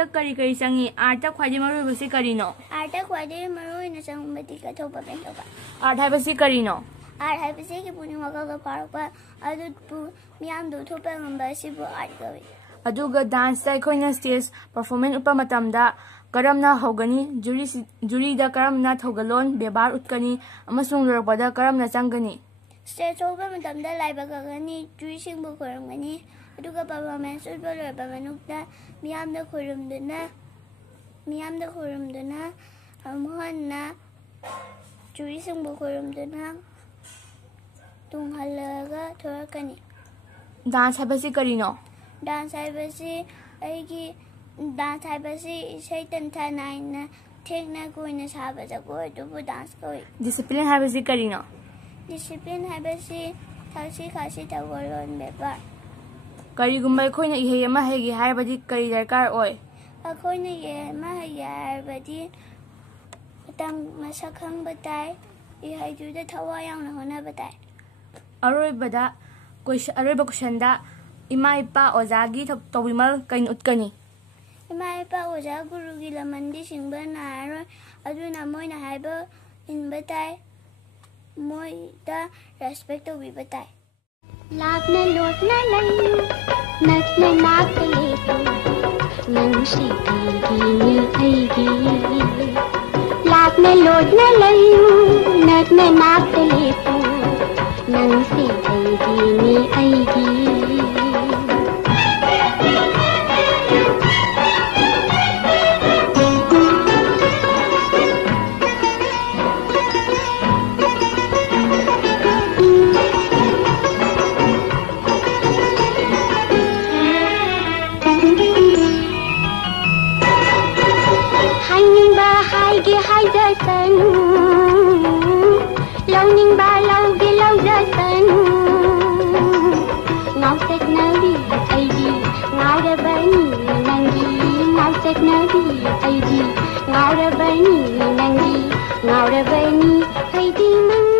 Art करी करी चंगी आर्ट ख्वाइदे मरुबसी करिनो आर्ट ख्वाइदे मरुइना चंगबदी कथोपा पेंटोबा आर्ट हाइबसी करिनो आर्ट हाइबसी की पुनि वगल फारपा अदु मियाम दु थोपा ngamba सिबु आर्ट कवि अदुगा डांस अखोइना स्टेज परफॉर्मेंस उप मतमदा करमना होगनी जुरी दा करमना थोगलोन बेबार उतकनी अमसुंग लोरपदा करमना चंगनी स्टेज ओबा मतमदा लाइबा गगनी जुरी सिंबु खोरमगनी अदुगा परफॉर्मेंस उबा लोरबा मनुक्ता मियामदा खोरमदना अमहन्ना जुरी सिंबु खोरमदना तुंगहलगा थोरकनी डांस हाइबसी करिनो डांस हाइबसी आइगी डांस हाइबसी इसाई तंथा नाइना थेगना कोइना साबा जगोय दुबु डांस कोइ डिसिप्लिन हाइबसी करिनो डिसिप्लिन हाइबसी थासी खासी तवलोन बेबा करिगुम्बा अखोइना इहे अमा हेगी हाइबदी करि दरकार ओय अखोइना ये अमा हेगी हाइबदी तंग मसक खंगबा ताई इहाइदुदा थवा यावना होनाबा ताई अरोइबदा अरोइबा क्वेश्चनदा इमा इपा ओजागी तौबिमल कइन उतकनी इमा इपा ओजा गुरुगी लमंदी सिंगबा नारो अदुना मोइना हाइबा इनबा ताई मोइदा रेस्पेक्ट तौबिबा ताई लाभने लोटना लयू नखने नाक लेतो नंशी गीनी आईगी लाभने लोटना लयू नखने नाक लेतो नंशी Guinea आईगी Ngau da bani nangi, ngau da bani, hai di mang.